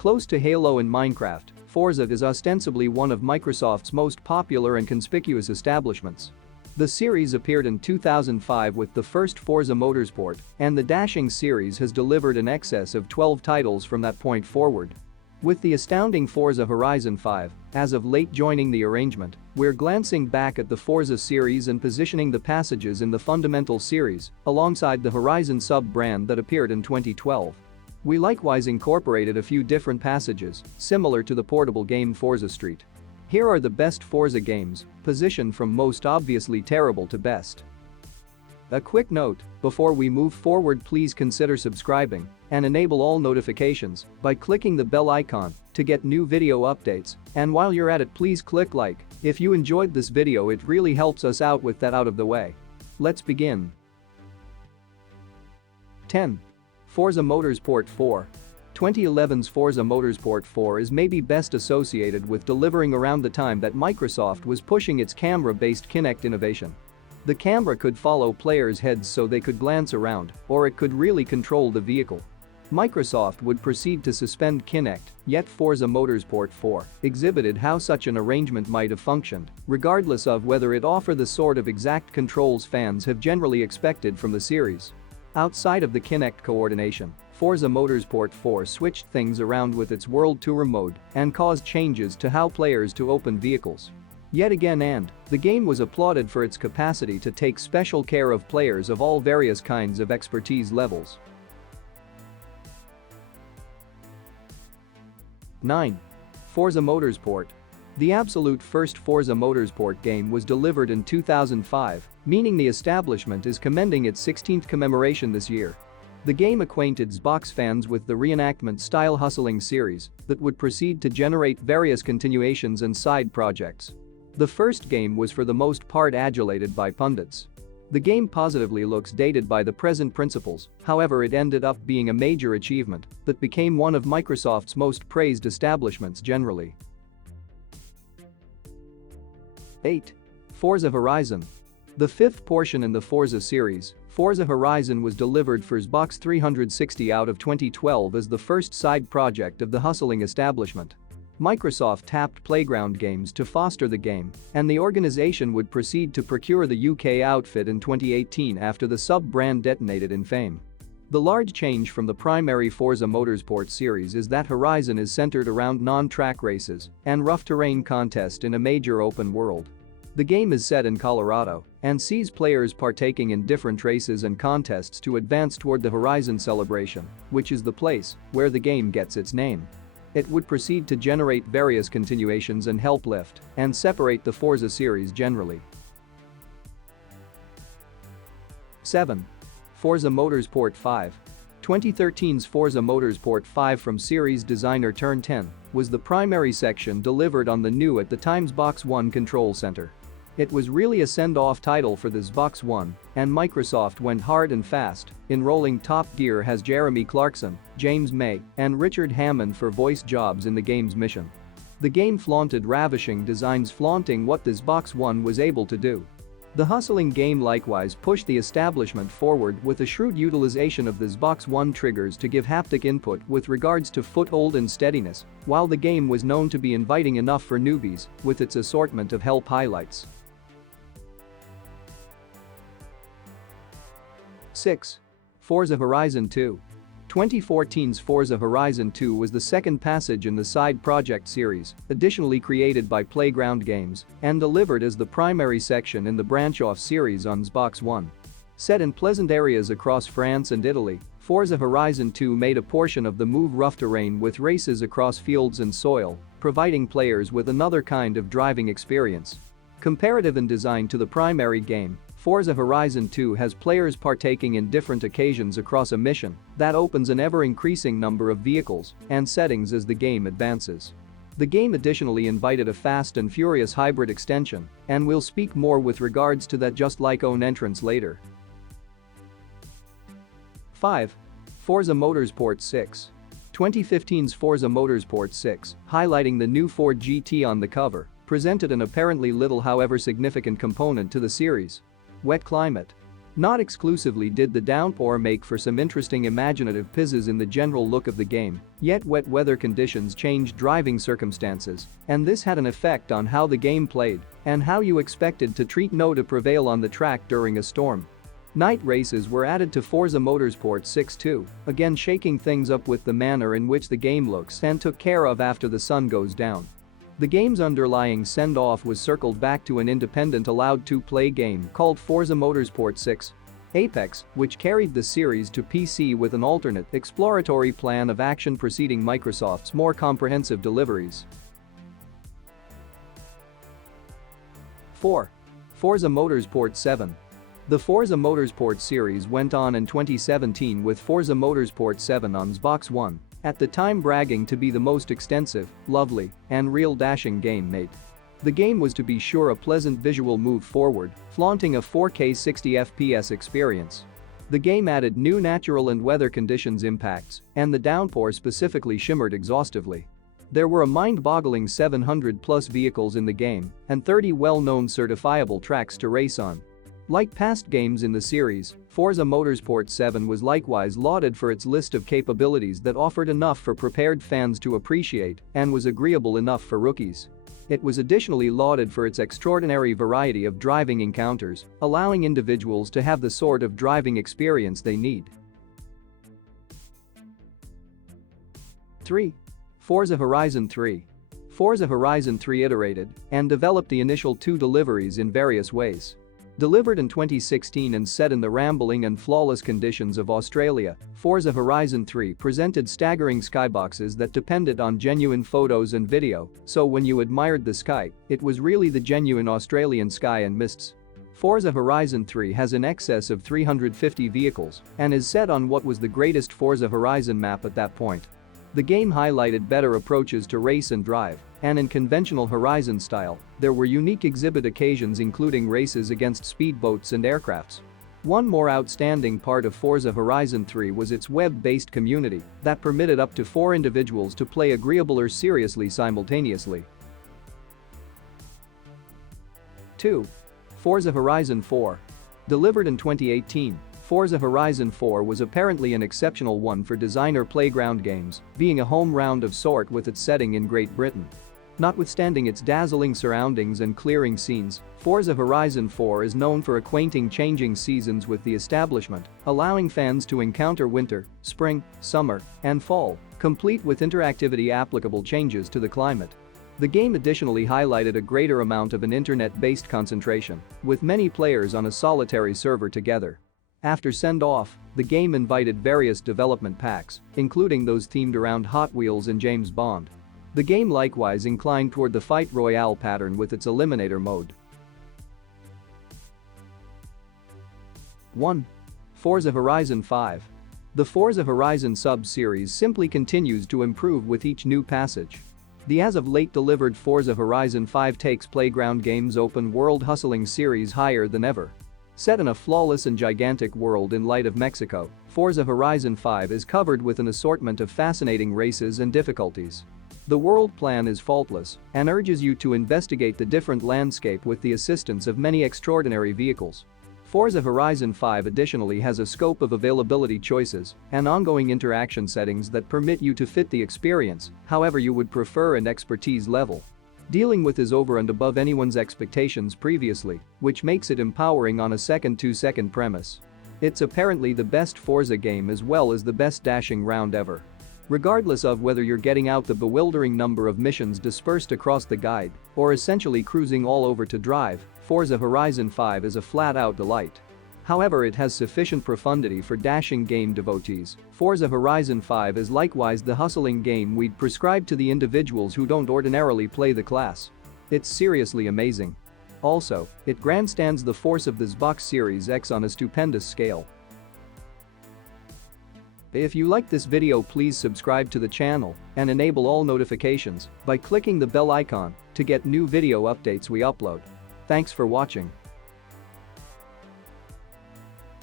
Close to Halo and Minecraft, Forza is ostensibly one of Microsoft's most popular and conspicuous establishments. The series appeared in 2005 with the first Forza Motorsport, and the Dashing series has delivered in excess of 12 titles from that point forward. With the astounding Forza Horizon 5, as of late joining the arrangement, we're glancing back at the Forza series and positioning the passages in the fundamental series alongside the Horizon sub-brand that appeared in 2012. We likewise incorporated a few different passages, similar to the portable game Forza Street. Here are the best Forza games, positioned from most obviously terrible to best. A quick note, before we move forward, please consider subscribing and enable all notifications by clicking the bell icon to get new video updates, and while you're at it, please click like if you enjoyed this video. It really helps us out with that out of the way. Let's begin. 10. Forza Motorsport 4. 2011's Forza Motorsport 4 is maybe best associated with delivering around the time that Microsoft was pushing its camera-based Kinect innovation. The camera could follow players' heads so they could glance around, or it could really control the vehicle. Microsoft would proceed to suspend Kinect, yet Forza Motorsport 4 exhibited how such an arrangement might have functioned, regardless of whether it offered the sort of exact controls fans have generally expected from the series. Outside of the Kinect coordination, Forza Motorsport 4 switched things around with its World Tour mode and caused changes to how players to open vehicles. Yet again, the game was applauded for its capacity to take special care of players of all various kinds of expertise levels. 9. Forza Motorsport. The absolute first Forza Motorsport game was delivered in 2005, meaning the establishment is commending its 16th commemoration this year. The game acquainted Xbox fans with the reenactment-style hustling series that would proceed to generate various continuations and side projects. The first game was for the most part adulated by pundits. The game positively looks dated by the present principles, however it ended up being a major achievement that became one of Microsoft's most praised establishments generally. 8. Forza Horizon. The fifth portion in the Forza series, Forza Horizon was delivered for Xbox 360 out of 2012 as the first side project of the hustling establishment. Microsoft tapped Playground Games to foster the game, and the organization would proceed to procure the UK outfit in 2018 after the sub-brand detonated in fame. The large change from the primary Forza Motorsport series is that Horizon is centered around non-track races and rough terrain contest in a major open world. The game is set in Colorado and sees players partaking in different races and contests to advance toward the Horizon celebration, which is the place where the game gets its name. It would proceed to generate various continuations and help lift and separate the Forza series generally. 7. Forza Motorsport 5. 2013's Forza Motorsport 5 from series designer Turn 10 was the primary section delivered on the new at the time Xbox One control center. It was really a send-off title for the Xbox One, and Microsoft went hard and fast, enrolling Top Gear has Jeremy Clarkson, James May, and Richard Hammond for voice jobs in the game's mission. The game flaunted ravishing designs flaunting what the Xbox One was able to do. The hustling game likewise pushed the establishment forward with a shrewd utilization of the Xbox One triggers to give haptic input with regards to foothold and steadiness, while the game was known to be inviting enough for newbies with its assortment of help highlights. 6. Forza Horizon 2. 2014's Forza Horizon 2 was the second passage in the side project series, additionally created by Playground Games and delivered as the primary section in the branch-off series on Xbox One. Set in pleasant areas across France and Italy, Forza Horizon 2 made a portion of the move rough terrain with races across fields and soil, providing players with another kind of driving experience. Comparative in design to the primary game, Forza Horizon 2 has players partaking in different occasions across a mission that opens an ever-increasing number of vehicles and settings as the game advances. The game additionally invited a Fast and Furious hybrid extension, and we'll speak more with regards to that just like own entrance later. 5. Forza Motorsport 6. 2015's Forza Motorsport 6, highlighting the new Ford GT on the cover, presented an apparently little however significant component to the series: wet climate. Not exclusively did the downpour make for some interesting imaginative pizzes in the general look of the game, yet wet weather conditions changed driving circumstances, and this had an effect on how the game played and how you expected to treat no to prevail on the track during a storm. Night races were added to Forza Motorsport 6 too, again shaking things up with the manner in which the game looks and took care of after the sun goes down. The game's underlying send-off was circled back to an independent allowed-to-play game called Forza Motorsport 6 Apex, which carried the series to PC with an alternate, exploratory plan of action preceding Microsoft's more comprehensive deliveries. 4. Forza Motorsport 7. The Forza Motorsport series went on in 2017 with Forza Motorsport 7 on Xbox One, at the time bragging to be the most extensive, lovely, and real dashing game made. The game was to be sure a pleasant visual move forward, flaunting a 4K 60 FPS experience. The game added new natural and weather conditions impacts, and the downpour specifically shimmered exhaustively. There were a mind-boggling 700+ vehicles in the game and 30 well-known certifiable tracks to race on. Like past games in the series, Forza Motorsport 7 was likewise lauded for its list of capabilities that offered enough for prepared fans to appreciate and was agreeable enough for rookies. It was additionally lauded for its extraordinary variety of driving encounters, allowing individuals to have the sort of driving experience they need. 3. Forza Horizon 3. Forza Horizon 3 iterated and developed the initial two deliveries in various ways. Delivered in 2016 and set in the rambling and flawless conditions of Australia, Forza Horizon 3 presented staggering skyboxes that depended on genuine photos and video, so when you admired the sky, it was really the genuine Australian sky and mists. Forza Horizon 3 has in excess of 350 vehicles and is set on what was the greatest Forza Horizon map at that point. The game highlighted better approaches to race and drive, and in conventional Horizon style, there were unique exhibit occasions including races against speedboats and aircrafts. One more outstanding part of Forza Horizon 3 was its web-based community that permitted up to 4 individuals to play agreeable or seriously simultaneously. 2. Forza Horizon 4. Delivered in 2018, Forza Horizon 4 was apparently an exceptional one for designer playground games, being a home round of sort with its setting in Great Britain. Notwithstanding its dazzling surroundings and clearing scenes, Forza Horizon 4 is known for acquainting changing seasons with the establishment, allowing fans to encounter winter, spring, summer, and fall, complete with interactivity applicable changes to the climate. The game additionally highlighted a greater amount of an internet-based concentration, with many players on a solitary server together. After send-off, the game invited various development packs, including those themed around Hot Wheels and James Bond. The game likewise inclined toward the Fight Royale pattern with its Eliminator mode. 1. Forza Horizon 5. The Forza Horizon sub-series simply continues to improve with each new passage. The as-of-late delivered Forza Horizon 5 takes Playground Games' open-world hustling series higher than ever. Set in a flawless and gigantic world in light of Mexico, Forza Horizon 5 is covered with an assortment of fascinating races and difficulties. The world plan is faultless and urges you to investigate the different landscape with the assistance of many extraordinary vehicles. Forza Horizon 5 additionally has a scope of availability choices and ongoing interaction settings that permit you to fit the experience however you would prefer and expertise level. Dealing with is over and above anyone's expectations previously, which makes it empowering on a second-to-second premise. It's apparently the best Forza game as well as the best dashing round ever. Regardless of whether you're getting out the bewildering number of missions dispersed across the guide or essentially cruising all over to drive, Forza Horizon 5 is a flat-out delight. However, it has sufficient profundity for dashing game devotees. Forza Horizon 5 is likewise the hustling game we'd prescribe to the individuals who don't ordinarily play the class. It's seriously amazing. Also, it grandstands the force of the Xbox Series X on a stupendous scale. If you like this video, please subscribe to the channel and enable all notifications by clicking the bell icon to get new video updates we upload. Thanks for watching.